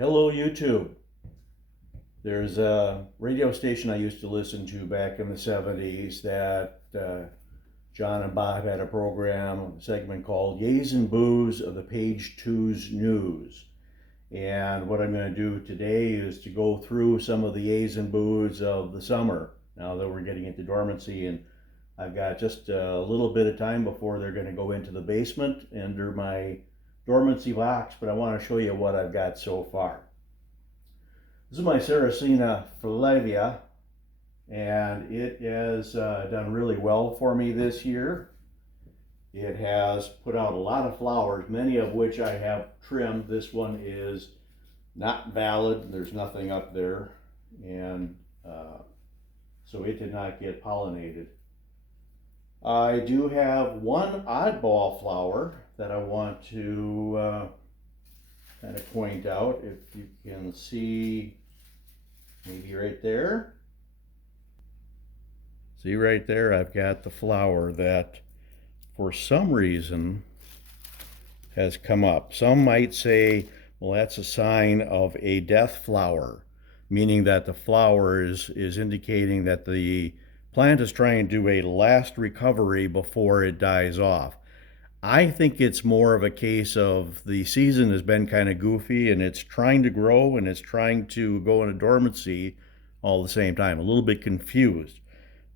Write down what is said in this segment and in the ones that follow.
Hello, YouTube. There's a radio station I used to listen to back in the 70s that John and Bob had a program, a segment called Yays and Boos of the Page Two's News. And what I'm going to do today is to go through some of the yays and boos of the summer. Now that we're getting into dormancy, and I've got just a little bit of time before they're going to go into the basement under my dormancy box, but I want to show you what I've got so far. This is my Sarracenia flavia, and it has done really well for me this year. It has put out a lot of flowers, many of which I have trimmed. This one is not valid. There's nothing up there, and so it did not get pollinated. I do have one oddball flower that I want to kind of point out. If you can see, maybe right there. See right there, I've got the flower that for some reason has come up. Some might say, well, that's a sign of a death flower, meaning that the flower is indicating that the plant is trying to do a last recovery before it dies off. I think it's more of a case of the season has been kind of goofy and it's trying to grow and it's trying to go into dormancy all at the same time. A little bit confused.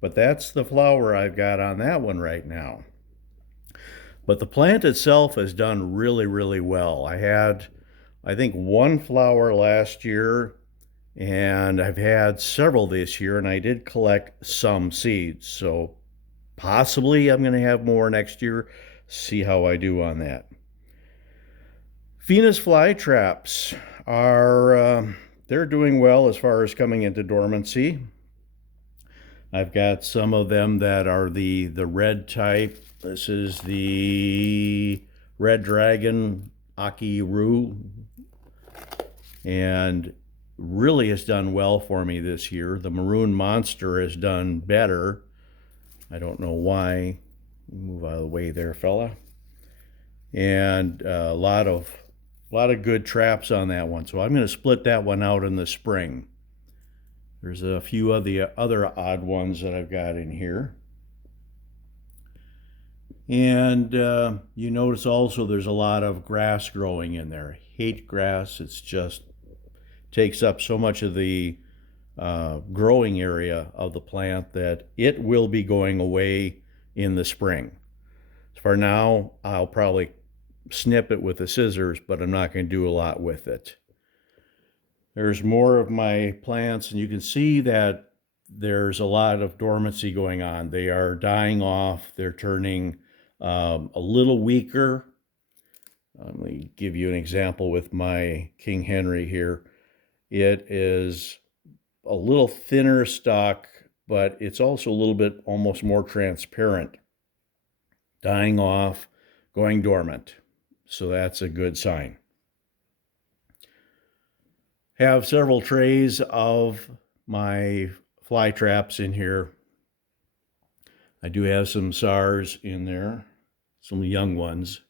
But that's the flower I've got on that one right now. But the plant itself has done really, really well. I had, I think, one flower last year, and I've had several this year, and I did collect some seeds. So possibly I'm going to have more next year. See how I do on that. Venus flytraps are they're doing well as far as coming into dormancy. I've got some of them that are the red type. This is the red dragon Akiru, and really has done well for me this year. The maroon monster has done better. I don't know why. Move out of the way there, fella. And a lot of good traps on that one. So I'm going to split that one out in the spring. There's a few of the other odd ones that I've got in here. And you notice also there's a lot of grass growing in there. Hate grass. It's just takes up so much of the growing area of the plant that it will be going away in the spring. For now, I'll probably snip it with the scissors, but I'm not going to do a lot with it. There's more of my plants, and you can see that there's a lot of dormancy going on. They are dying off. They're turning a little weaker. Let me give you an example with my King Henry here. It is a little thinner stalk, but it's also a little bit almost more transparent. Dying off, going dormant. So that's a good sign. Have several trays of my fly traps in here. I do have some SARS in there, some young ones.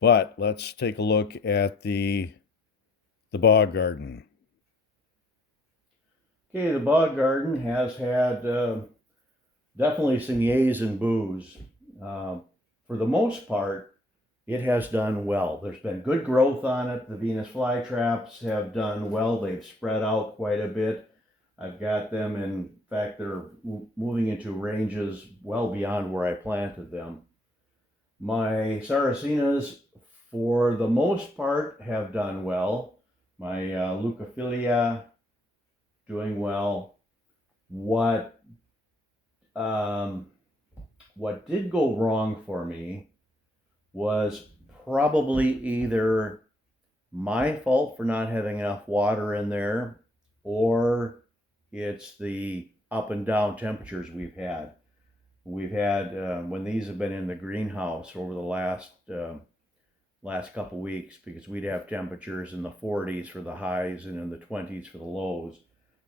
But let's take a look at the bog garden. Okay, the bog garden has had definitely some yays and boos. For the most part, it has done well. There's been good growth on it. The Venus flytraps have done well. They've spread out quite a bit. I've got them, in fact, they're moving into ranges well beyond where I planted them. My Sarracenas, for the most part, have done well. My Leucophilia, doing well. What did go wrong for me was probably either my fault for not having enough water in there, or it's the up and down temperatures we've had. We've had, when these have been in the greenhouse over the last couple weeks, because we'd have temperatures in the 40s for the highs and in the 20s for the lows.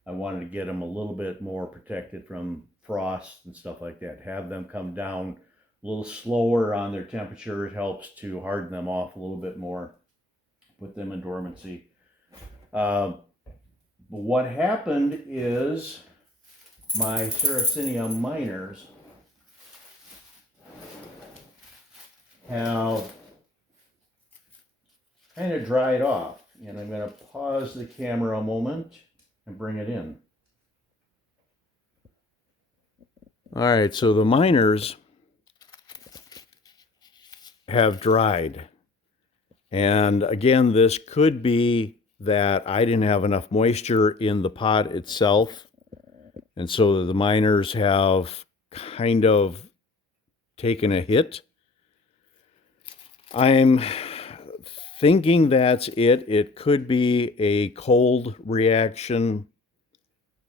I wanted to get them a little bit more protected from frost and stuff like that. Have them come down a little slower on their temperature. It helps to harden them off a little bit more, put them in dormancy. What happened is my Sarracenia minors have kind of dried off, and I'm going to pause the camera a moment and bring it in. All right, so the minors have dried. And again, this could be that I didn't have enough moisture in the pot itself. And so the minors have kind of taken a hit. I'm thinking that's it. It could be a cold reaction.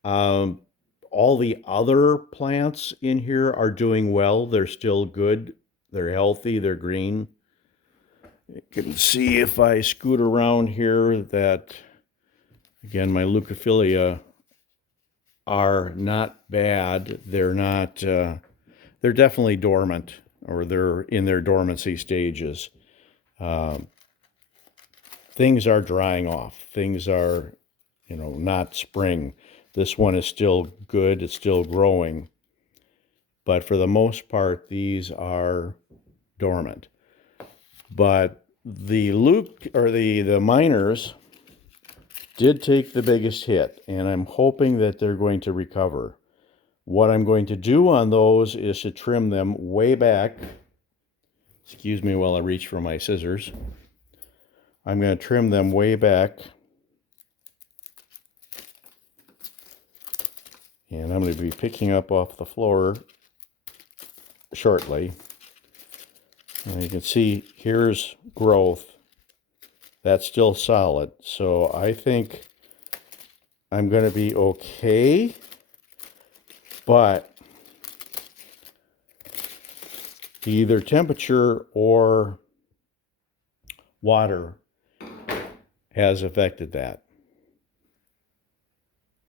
All the other plants in here are doing well. They're still good. They're healthy. They're green. You can see if I scoot around here that, again, my leucophilia are not bad. They're not, they're definitely dormant, or they're in their dormancy stages. Things are drying off. Things are, not spring. This one is still good. It's still growing. But for the most part, these are dormant. But the the minors did take the biggest hit, and I'm hoping that they're going to recover. What I'm going to do on those is to trim them way back. Excuse me while I reach for my scissors. I'm going to trim them way back. And I'm going to be picking up off the floor shortly. And you can see here's growth. That's still solid. So I think I'm going to be okay. But either temperature or water has affected that.